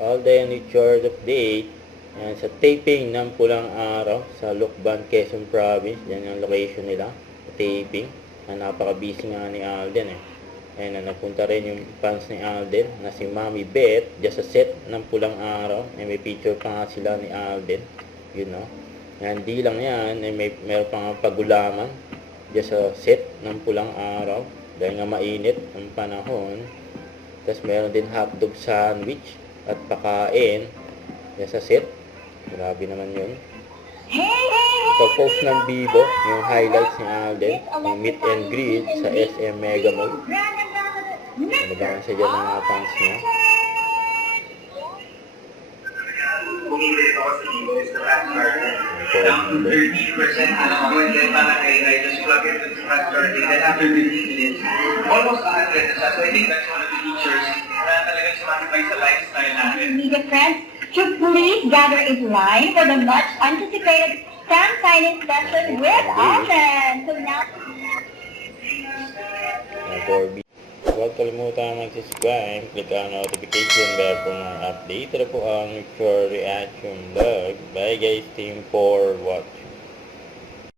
Alden Richard update. Ayan, sa taping ng Pulang Araw sa Lucban, Quezon Province. Yan yung location nila. Taping. Napaka-busy nga ni Alden eh. Ayan, napunta rin yung fans ni Alden na si Mami Beth just sa set ng Pulang Araw. May picture pa nga sila ni Alden. Yun no. Ayan, di lang yan. Meron pa nga pagulaman just sa set ng Pulang Araw. Dahil nga mainit ang panahon. Tapos meron din hotdog sandwich at pakain sa set. Grabe naman yun. Pag-post ng Bibo, yung highlights ni Alden, yung meet and greet sa SM Mega Mall. Nalabangan siya dyan ng mga fans niya. Down to 13%. Para I just plug into the scratch card. Then after 15 minutes, almost 100 na siya. So I think that's one of the features na talagang sumasabay sa lifestyle natin. Media friends to please gather in line for the much anticipated fan signing session with Alden. So now, Huwag kalimutan mag-subscribe, click ang notification bell for more update. Ito po ang for reaction vlog. Bye guys, team for watching.